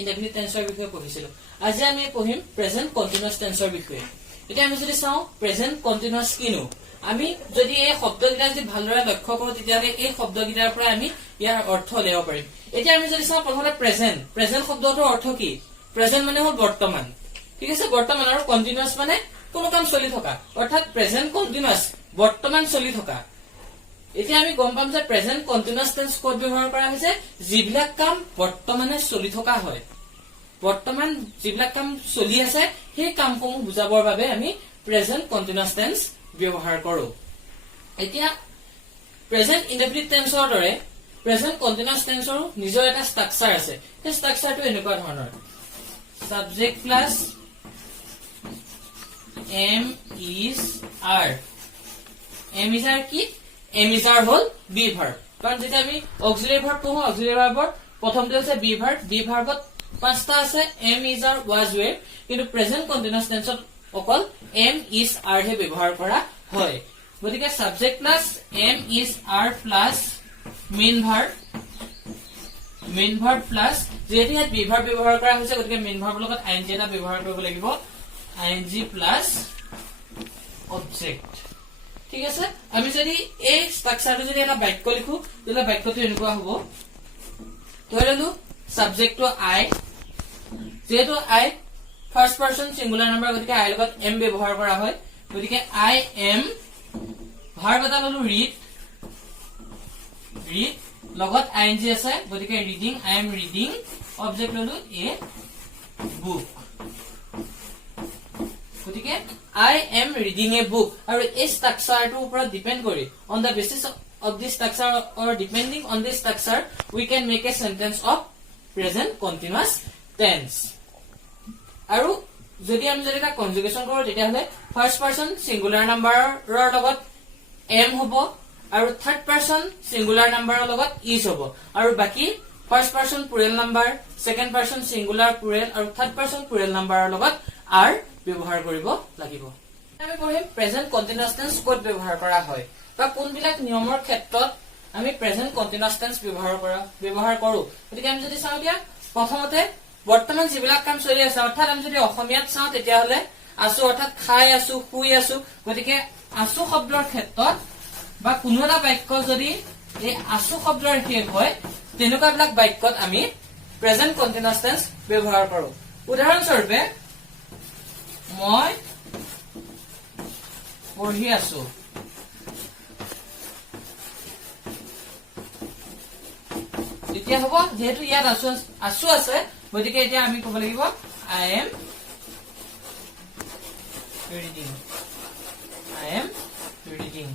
Indefinite টেন্সৰ বিষয়ে পঢ়িছিলো আজি আমি পঢ়িম প্ৰেজেন্ট কন্টিনিউয়াস টেন্সৰ বিষয়ে এতিয়া আমি যদি চাও প্ৰেজেন্ট কন্টিনিউয়াস কিনো আমি যদি এই শব্দগিটা যদি ভালদৰে লক্ষ্য কৰো তেতিয়ালে এই শব্দগিটাৰ পৰা আমি ইয়াৰ অৰ্থ লেও পাৰিম এতিয়া আমি যদি চাও প্ৰথমতে প্ৰেজেন্ট শব্দটোৰ অৰ্থ কি প্ৰেজেন্ট মানে হল বৰ্তমান ঠিক আছে বৰ্তমান আৰু কন্টিনিউয়াস মানে কোনো কাম চলি থকা অৰ্থাৎ প্ৰেজেন্ট কন্টিনিউয়াস বৰ্তমান চলি থকা এতিয়া আমি গম পাম যে প্ৰেজেন্ট কন্টিনিউয়াস টেন্স কোড ব্যৱহাৰ কৰা হৈছে যিবিলাক কাম বৰ্তমানে চলি থকা হয় বৰ্তমান যিবিলাক কাম চলি আছে সেই কামসমূহ বুজাবৰ বাবে আমি প্ৰেজেন্ট কন্টিনিউয়াস টেন্স ব্যৱহাৰ কৰো এতিয়া প্ৰেজেন্ট ইনডেফিনিট টেন্সৰ দৰে প্ৰেজেন্ট কন্টিনিউয়াস টেন্সৰ নিজৰ এটা ষ্ট্ৰাকচাৰ আছে সেই ষ্ট্ৰাকচাৰটো এনেকুৱা ধৰণৰ subject plus am is are am is are কি এম ইজ আৰ হল বি ভাৰ্ব কাৰণ যেতিয়া আমি অক্সিলাৰি ভাৰ্ব পঢ়ো অক্সিলাৰি ভাৰ্বৰ প্ৰথমটো আছে বি ভাৰ্বত পাঁচটা আছে am is are was were কিন্তু প্ৰেজেন্ট কন্টিনিউয়াস টেন্সত অকল এম ইজ আৰ হে ব্যৱহাৰ কৰা হয় গতিকে subject plus am is are plus main verb plus যেহেতু ইয়াত বি ভাৰ্ব ব্যৱহাৰ কৰা হৈছে গতিকে মেইন ভাৰ্বৰ লগত আইএনজি এটা ব্যৱহাৰ কৰিব লাগিব আইএনজি প্লাস অবজেক্ট ঠিক আছে আমি যদি এই ষ্ট্ৰাকচাৰটো যদি এটা বাক্য লিখো তেলে বাক্যটো এনেকুৱা হ'ব ধৰিলো সাবজেক্টটো আই যেহেতু আই ফাৰ্স্ট পাৰসন সিঙ্গুলাৰ নাম্বাৰ গতিকে আই লগত এম ব্যৱহাৰ কৰা হয় গতিকে আই এম ভাৰ্ব এটা ললো ৰিড লগত আইএনজি আছে গতিকে reading I am reading object ললো এ বুক গতিকে I am reading a book আৰু এই ষ্ট্ৰাকচাৰটোৰ ওপৰত ডিপেন্ড কৰি on the basis of this structure or depending on this structure we can make a sentence of present continuous tense আৰু যদি আমি যদি এটা কনজুগেচন কৰো তেতিয়া হলে ফাৰ্স্ট পাৰসন সিঙ্গুলাৰ নাম্বাৰৰ লগত am হ'ব আৰু থাৰ্ড পাৰসন সিঙ্গুলাৰ নাম্বাৰৰ লগত is হ'ব আৰু বাকি first person plural number second person singular plural আৰু থাৰ্ড পাৰসন প্লুৰেল নাম্বাৰৰ লগত are ব্যৱহাৰ কৰিব লাগিব আমি পঢ়িম প্ৰেজেন্ট কন্টিনিউয়াস টেন্স কোড ব্যৱহাৰ কৰা হয় বা কোনবিলাক নিয়মৰ ক্ষেত্ৰত আমি প্ৰেজেন্ট কন্টিনিউয়াস টেন্স ব্যৱহাৰ কৰো গতিকে আমি যদি চাও দিয়া প্ৰথমতে বৰ্তমান যিবিলাক কাম চলি আছে অৰ্থাৎ আমি যদি অসমীয়াত চাও তেতিয়া হলে আছো অৰ্থাৎ খাই আছো শুই আছো গতিকে আছো শব্দৰ ক্ষেত্ৰত বা কোনো এটা বাক্য যদি এই আছো শব্দৰ শেষ হয় তেনেকুৱা বিলাক বাক্যত আমি প্ৰেজেন্ট কন্টিনিউয়াস টেন্স ব্যৱহাৰ কৰো উদাহৰণস্বৰূপে মই পঢ়ি আছো এতিয়া হ'ব যেহেতু ইয়াত আছো আছে গতিকে এতিয়া আমি ক'ব লাগিব আই এম ৰিডিং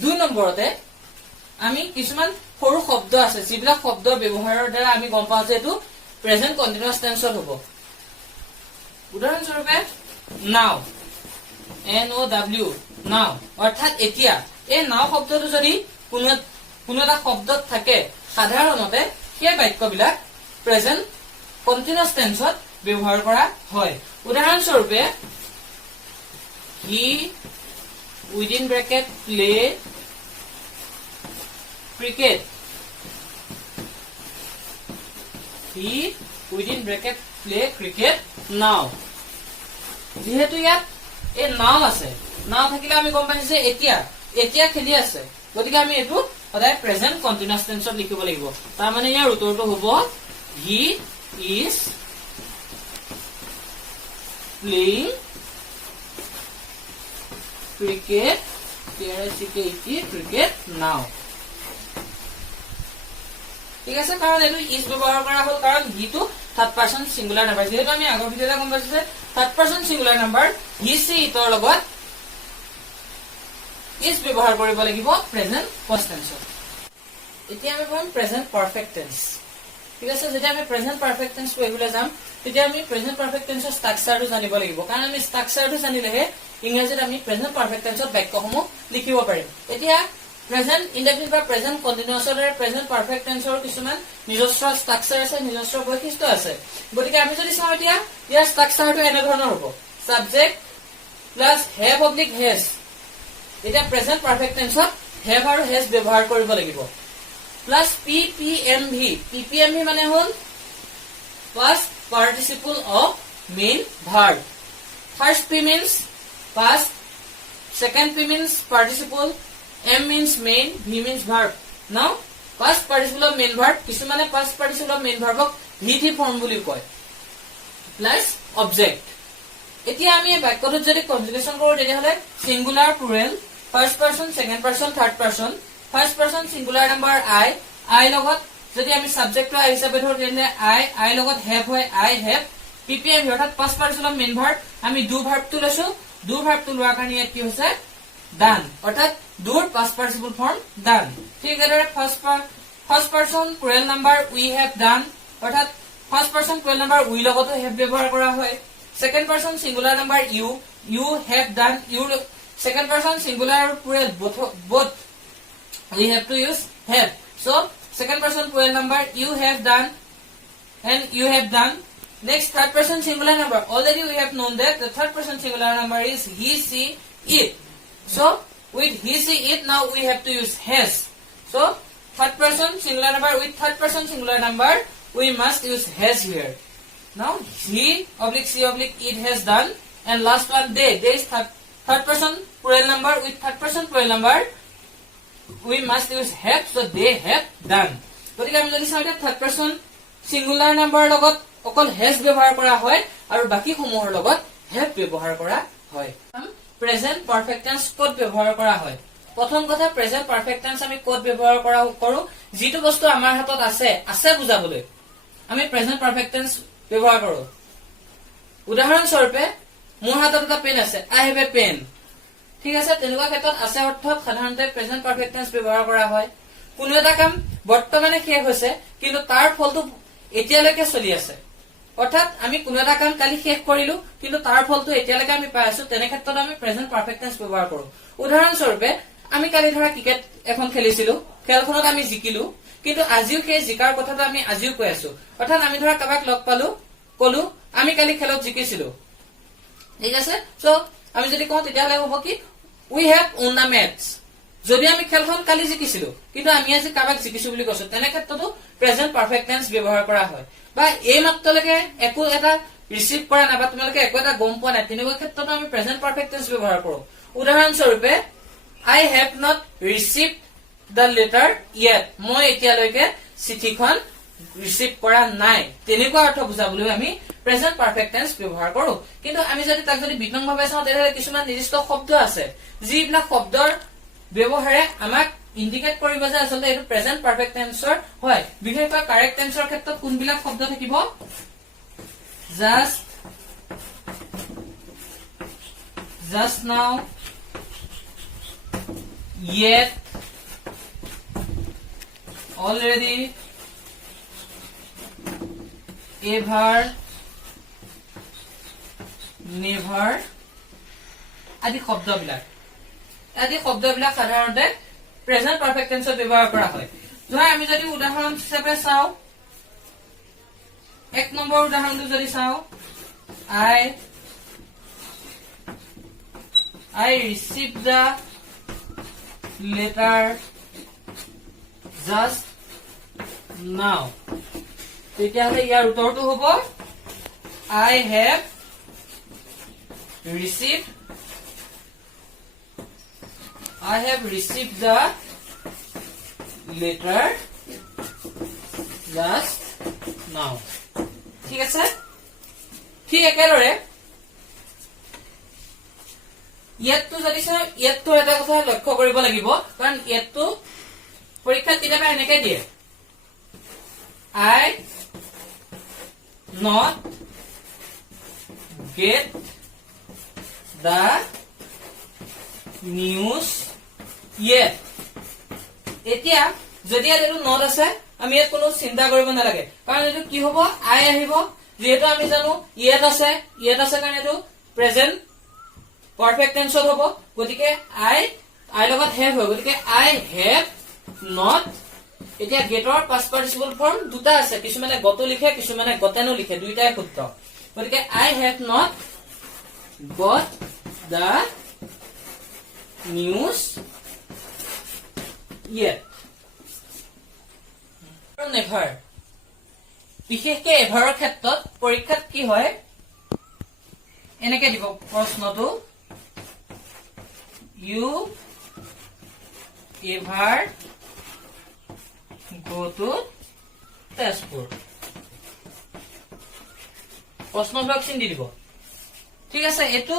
দুই নম্বৰতে আমি কিছুমান সৰু শব্দ আছে যিবিলাক শব্দ ব্যৱহাৰৰ দ্বাৰা আমি গম পাওঁ যে এইটো প্ৰেজেন্ট কন্টিনিউয়াস টেন্সত হ'ব উদাহৰণস্বৰূপে নাও NOW নাও অৰ্থাৎ এতিয়া এই নাও শব্দটো যদি কোনো এটা শব্দত থাকে সাধাৰণতে সেই বাক্যবিলাক প্ৰেজেন্ট কন্টিনিউয়াস টেন্সত ব্যৱহাৰ কৰা হয় উদাহৰণস্বৰূপে হি উইদিন ব্ৰেকেট প্লে ক্ৰিকেট হি উইদিন ব্ৰেকেট প্লে ক্ৰিকেট নাও যেহেতু ইয়াত এই নাও আছে নাও থাকিলে আমি গম পাইছো যে এতিয়া খেলি আছে গতিকে আমি এটো সদায় প্ৰেজেন্ট কন্টিনিউয়াস টেন্সত লিখিব লাগিব তাৰ মানে ইয়াৰ উত্তৰটো হ'ব he is playing cricket cricket নাও ঠিক আছে কাৰণ এটো ইজ ব্যৱহাৰ কৰা হ'ল কাৰণ হিটো থাৰ্ড পাৰসন সিঙ্গুলাৰ নাম্বাৰ যেহেতু আমি আগৰ ভিডিঅ'তে গম পাইছো যে third person singular number he she ইটৰ লগত ইজ ব্যৱহাৰ কৰিব লাগিব প্ৰেজেন্ট ফাৰ্স্ট টেন্সত এতিয়া আমি পঢ়িম প্ৰেজেন্ট পাৰফেক্ট টেন্স ঠিক আছে যেতিয়া আমি প্ৰেজেন্ট পাৰফেক্ট টেন্স পঢ়িবলৈ যাম তেতিয়া আমি প্ৰেজেন্ট পাৰফেক্ট টেন্সৰ ষ্ট্ৰাকচাৰটো জানিব লাগিব কাৰণ আমি ষ্ট্ৰাকচাৰটো জানিলেহে ইংৰাজীত আমি প্ৰেজেন্ট পাৰফেক্ট টেন্সত বাক্যসমূহ লিখিব পাৰিম এতিয়া প্ৰেজেন্ট ইনডেফিনিট বা প্ৰেজেন্ট কন্টিনিউয়াছৰ দৰে প্ৰেজেন্ট পাৰফেক্ট টেন্সৰ কিছুমান নিজস্ব ষ্ট্ৰাকচাৰ আছে নিজস্ব বৈশিষ্ট্য আছে গতিকে আমি যদি চাও এতিয়া ইয়াৰ ষ্ট্ৰাকচাৰটো এনে ধৰণৰ হ'ব subject plus have oblique has এটা প্ৰেজেন্ট পাৰফেক্ট টেন্সত হেভ আৰু হেজ ব্যৱহাৰ কৰিব লাগিব প্লাস PPMV PPMV মানে হল past participle of main verb. First P means past, second P means participle, M means main, V means verb. Now past participle of main verb, kisumane past participle of main verb VT form buli koy plus object. এতিয়া আমি বাক্যটো যদি conjugation কৰো তেতিয়াহলে singular plural, first person, second person, third person, first person singular number I লগত যদি আমি subject আই হিসাবে ধৰো তেনে আই লগত হ্যাভ হয় আই হ্যাভ, পিপিএম অর্থাৎ past participle of main verb, আমি ডু ভার্বটো লৈছো, ডু ভার্বটো লোৱাৰ কাৰণে ইয়াত কি হৈছে ডান, অৰ্থাৎ ডুৰ পাস্ট পাৰ্টিসিপল ফৰ্ম ডান। ঠিক এদৰে first person plural number we have done, অৰ্থাৎ first person plural number we লগতো হ্যাভ ব্যৱহাৰ কৰা হয়। Second person singular number you have done, you second person singular plural both we have to use have. So second person plural number you have done and you have done. Next third person singular number, already we have known that the third person singular number is he, she, it. So with he, she, it, now we have to use has. So third person singular number with third person singular number we must use has here. Now he oblique she oblique it has done, and last one they is third person plural number with third person plural number we must use have, so they have done. গতিকে আমি যদি চাওঁ third person singular number লগত অকল has ব্যৱহাৰ কৰা হয় আৰু বাকি সমূহৰ লগত have ব্যৱহাৰ কৰা হয়। প্ৰেজেন্ট পাৰফেক্ট টেন্স ক'ত ব্যৱহাৰ কৰা হয়? প্ৰথম কথা প্ৰেজেন্ট পাৰফেক্ট টেন্স আমি ক'ত ব্যৱহাৰ কৰো? যিটো বস্তু আমাৰ হাতত আছে বুজাবলৈ আমি প্ৰেজেন্ট পাৰফেক্ট টেন্স ব্যৱহাৰ কৰো। উদাহৰণ স্বৰূপে মোৰ হাতত এটা পেন আছে, আই হেভ এ পেন। ঠিক আছে, তেনেকুৱা ক্ষেত্ৰত আছে অৰ্থত সাধাৰণতে প্ৰেজেন্ট পাৰফেক্ট টেন্স ব্যৱহাৰ কৰা হয়। কোনো এটা কাম বৰ্তমানে শেষ হৈছে কিন্তু তাৰ ফলটো এতিয়ালৈকে চলি আছে, অৰ্থাৎ আমি কোনো এটা কাম কালি শেষ কৰিলো কিন্তু তাৰ ফলটো এতিয়ালৈকে আমি পাই আছো, তেনে ক্ষেত্ৰত আমি প্ৰেজেন্ট পাৰফেক্ট টেন্স ব্যৱহাৰ কৰো। উদাহৰণ স্বৰূপে আমি কালি ধৰা ক্ৰিকেট এখন খেলিছিলো, খেলখনত আমি জিকিলো, কিন্তু আজিও সেই জিকাৰ কথাটো আমি আজিও কৈ আছো, অৰ্থাৎ আমি ধৰা কাবাক লগ পালো কলো আমি কালি খেলত জিকিছিলো। ঠিক আছে, সো আমি যদি কওঁ তেতিয়াহলে হ'ব কি উই হ্যাভ ওন দ্য মেচ, যদি আমি খেলখন কালি জিকিছিলো কিন্তু আমি আজি কাবাক জিকিছো বুলি কৈছো, তেনে ক্ষেত্ৰতো প্ৰেজেন্ট পাৰফেক্ট টেন্স ব্যৱহাৰ কৰা হয়। বা এই মাত্ৰলৈকে একো এটা ৰিচিভ কৰা নাই বা তোমালোকে একো এটা গম পোৱা নাই, তেনেকুৱা ক্ষেত্ৰতো আমি প্ৰেজেন্ট পাৰফেক্ট টেন্স ব্যৱহাৰ কৰো। উদাহৰণ স্বৰূপে I have not received the letter yet, মই এতিয়ালৈকে চিঠিখন ৰিচিভ কৰা নাই, তেনেকুৱা অৰ্থ বুজাবলৈ আমি প্ৰেজেন্ট পাৰফেক্ট টেন্স ব্যৱহাৰ কৰো। কিন্তু আমি যদি তাক যদি বিতংভাৱে চাওঁ তেতিয়াহলে কিছুমান নিৰ্দিষ্ট শব্দ আছে যিবিলাক শব্দৰ ব্যৱহাৰে আমাক ইন্ডিকেট কৰিব যে আচলতে এইটো প্ৰেজেন্ট পাৰফেক্ট টেন্সৰ হয়। বিশেষকৈ কাৰেক্ট টেন্সৰ ক্ষেত্ৰত কোনবিলাক শব্দ থাকিব? just now, yet, already, ever, never আদি শব্দবিলাক সাধাৰণতে প্ৰেজেন্ট পাৰফেক্ট টেন্সত ব্যৱহাৰ কৰা হয়। ধৰা আমি যদি উদাহৰণ হিচাপে চাওঁ, এক নম্বৰ উদাহৰণটো যদি চাওঁ, I received the letter just now, তেতিয়াহলে ইয়াৰ উত্তৰটো হ'ব I have received the letter just now। ঠিক আছে, ঠিক একেদৰে ইয়াতটো যদি চাওঁ, ইয়াতটো এটা কথা লক্ষ্য কৰিব লাগিব, কাৰণ ইয়াতটো পৰীক্ষাত কেতিয়াবা এনেকে দিয়ে I not get the news yet। এতিয়া যদি এইটো নট আছে আমি ইয়াত কোনো চিন্তা কৰিব নালাগে, কাৰণ এইটো কি হ'ব আই আহিব, যেহেতু আমি জানো yet আছে কাৰণ এইটো প্ৰেজেন্ট পারফেক্ট টেন্সত হ'ব, গতিকে আই লগত হেভ হয়, গতিকে আই হেভ নট। এতিয়া গেটৰ পাস্ট পার্টিসিপল ফর্ম দুটা আছে, কিছুমানে গত লিখে কিছুমানে গতেনো লিখে, দুইটাই শুদ্ধ। গতিকে I have not got the news yet। Never বিশেষকে এভাৰৰ ক্ষেত্ৰত পৰীক্ষাত কি হয় এনেকে দিব প্ৰশ্নটো you ever go to Tezpur প্ৰশ্নবিলাক চিন দি দিব ঠিক আছে এটো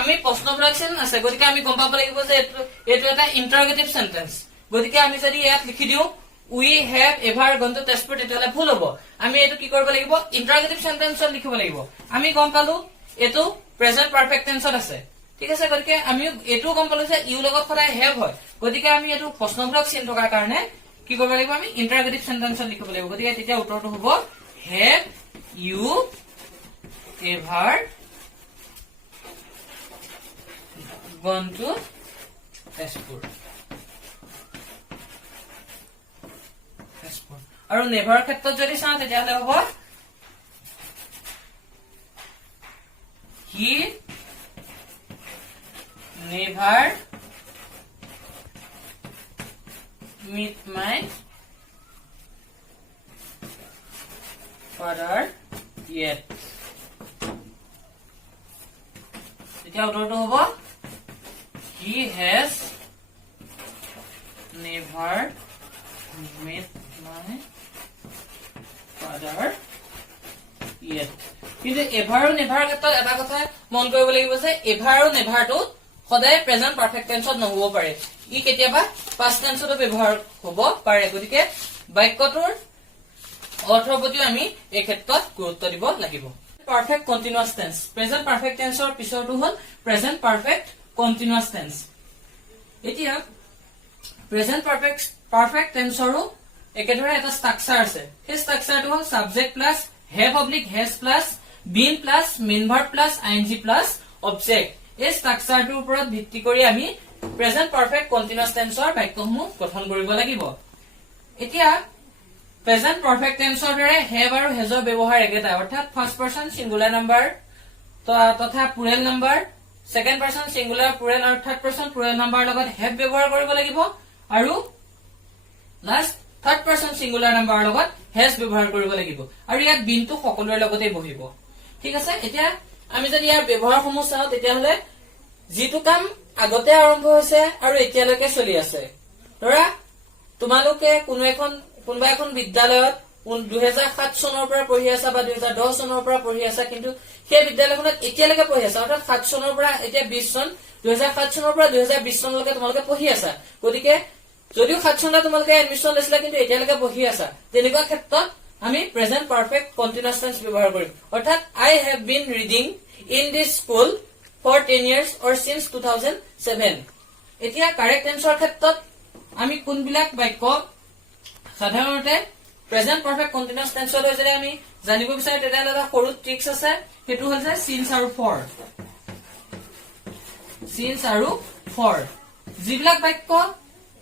আমি প্ৰশ্নবিলাক চিন আছে গতিকে আমি গম পাব লাগিব যে এটো এটা ইন্টাৰগেটিভ সেন্টেন্স গতিকে আমি যদি ইয়াত লিখি দিও we have ever gone to Tezpur তেতিয়ালে ভুল হ'ব আমি এটো কি কৰিব লাগিব ইন্টাৰগেটিভ সেন্টেন্সত লিখিব লাগিব আমি গম পালো এটো প্ৰেজেন্ট পাৰফেক্ট টেন্সত আছে ঠিক আছে গতিকে আমি এটো গম পালো যে ইউ লগত সদায় have হয় গতিকে আমি এটো প্ৰশ্নবিলাক চিন থকাৰ কাৰণে কি কৰিব লাগিব আমি ইন্টাৰগেটিভ সেন্টেন্সত লিখিব লাগিব গতিকে তেতিয়া উত্তৰটো হ'ব have you ever gone to Tezpur আৰু নেভাৰ ক্ষেত্ৰত যদি চাওঁ তেতিয়াহলে হ'ব he never meet my father yet তেতিয়া উত্তৰটো হ'ব he has never met my father yet কিন্তু এভাৰ আৰু নেভাৰ ক্ষেত্ৰত এটা কথা মন কৰিব লাগিব যে এভাৰ আৰু নেভাৰটো সদায় প্ৰেজেন্ট পাৰফেক্ট টেন্সত নহব পাৰে ই কেতিয়াবা পাষ্ট টেন্সতো ব্যৱহাৰ হ'ব পাৰে গতিকে বাক্যটোৰ অৰ্থৰ প্ৰতি আমি এই ক্ষেত্ৰত গুৰুত্ব দিব লাগিব পাৰফেক্ট কন্টিনিউয়াছ টেন্স প্ৰেজেন্ট পাৰফেক্ট টেন্সৰ পিছৰটো হ'ল প্ৰেজেন্ট পাৰফেক্ট কন্টিনিউয়াছ টেন্স এতিয়া প্ৰেজেন্ট পাৰফেক্ট টেন্সৰো একেদৰে এটা ষ্ট্ৰাকচাৰ আছে সেই ষ্ট্ৰাকচাৰটো হ'ল subject plus have oblique has plus been plus main verb plus ing plus object এই ষ্ট্ৰাকচাৰটোৰ ওপৰত ভিত্তি কৰি আমি প্ৰেজেন্ট পাৰফেক্ট কন্টিনিউয়াছ টেন্সৰ বাক্যসমূহ গঠন কৰিব লাগিব এতিয়া প্ৰেজেন্ট পাৰফেক্ট টেন্সৰ দৰে have আৰু has ৰ ব্যৱহাৰ একেটা অৰ্থাৎ ফাৰ্ষ্ট পাৰসন সিঙ্গুলাৰ নাম্বাৰ তথা plural number second person singular plural আৰু থাৰ্ড পাৰসন প্লুৰেল নাম্বাৰ লগত have ব্যৱহাৰ কৰিব লাগিব আৰু last third person singular number লগত has ব্যৱহাৰ কৰিব লাগিব আৰু ইয়াত বিনটো সকলোৰে লগতে বহিব ঠিক আছে এতিয়া আমি যদি ইয়াৰ ব্যৱহাৰসমূহ চাও তেতিয়াহলে যিটো কাম আগতে আৰম্ভ হৈছে আৰু এতিয়ালৈকে চলি আছে ধৰা তোমালোকে কোনোবা এখন বিদ্যালয়ত 2007 চনৰ পৰা পঢ়ি আছা বা 2010 চনৰ পৰা পঢ়ি আছা কিন্তু সেই বিদ্যালয়খনত এতিয়ালৈকে পঢ়ি আছা অৰ্থাৎ 7 চনৰ পৰা এতিয়া 20 চন 2007 চনৰ পৰা 2020 চনলৈকে তোমালোকে পঢ়ি আছা গতিকে যদিও 7 চনত তোমালোকে এডমিশন লৈছিলা কিন্তু এতিয়ালৈকে পঢ়ি আছা তেনেকুৱা ক্ষেত্ৰত আমি প্ৰেজেন্ট পাৰফেক্ট কন্টিনিউয়াছ টেন্স ব্যৱহাৰ কৰিম অৰ্থাৎ I have been reading in this school for 10 years or since 2007 এতিয়া কাৰেক্ট টেন্সৰ ক্ষেত্ৰত আমি কোনবিলাক বাক্য সাধাৰণতে প্ৰেজেন্ট পাৰফেক্ট কন্টিনিউয়াছ টেন্সৰ লৈ যদি আমি জানিব বিচাৰো তেতিয়াহলে এটা সৰু ট্ৰিক্স আছে হেতু হ'ল যে since আৰু for যিবিলাক বাক্য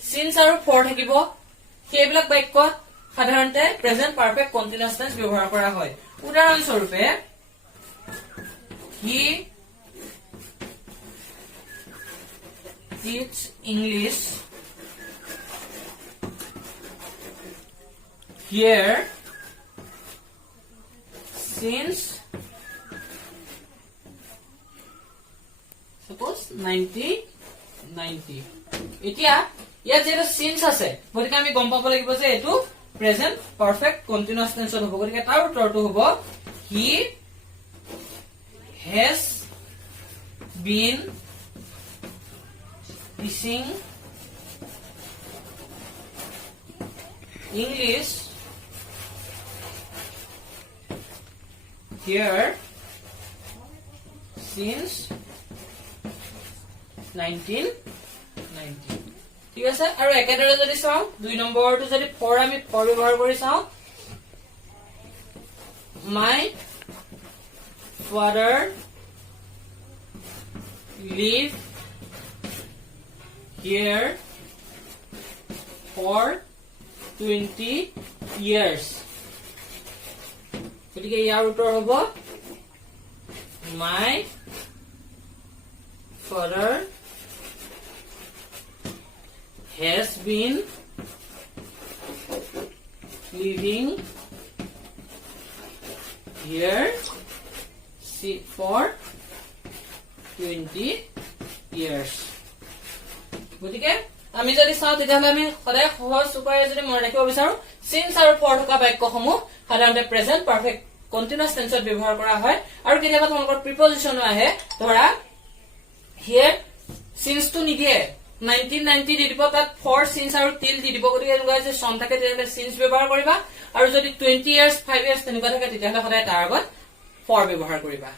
since আৰু for থাকিব সেইবিলাক বাক্যত সাধাৰণতে প্ৰেজেন্ট পাৰফেক্ট কন্টিনিউয়াছ টেন্স ব্যৱহাৰ কৰা হয় উদাহৰণ স্বৰূপে he teaches English here since suppose 1990 এতিয়া ইয়াত যেটো since আছে গতিকে আমি গম পাব লাগিব যে এটো প্ৰেজেন্ট পাৰফেক্ট কন্টিনিউয়াছ টেন্সত হ'ব গতিকে তাৰ উত্তৰটো হ'ব he has been teaching English here since 1990 ঠিক আছে আৰু একেদৰে যদি চাও দুই নম্বৰটো যদি for আমি for ব্যৱহাৰ কৰি চাও my father live here for 20 years গতিকে ইয়াৰ উত্তৰ হ'ব my father has been living here for 20 years. গতিকে আমি যদি চাও তেতিয়াহলে আমি সদায় সহজ উপায়ে যদি মনে ৰাখিব বিচাৰো since আৰু for থকা বাক্যসমূহ সাধাৰণতে প্ৰেজেন্ট পাৰফেক্ট কন্টিনিউয়াস টেন্সত ব্যৱহাৰ কৰা হয় আৰু কেতিয়াবা তোমালোকৰ প্ৰিপজিশনো আহে ধৰা here since to নিদিয়ে 1990 দি দিব তাত for since আৰু till দি দিব গতিকে এনেকুৱা যে সম থাকে তেতিয়াহলে since ব্যৱহাৰ কৰিবা আৰু যদি 20 years 5 years তেনেকুৱা থাকে তেতিয়াহলে সদায় তাৰ আগত for ব্যৱহাৰ কৰিবা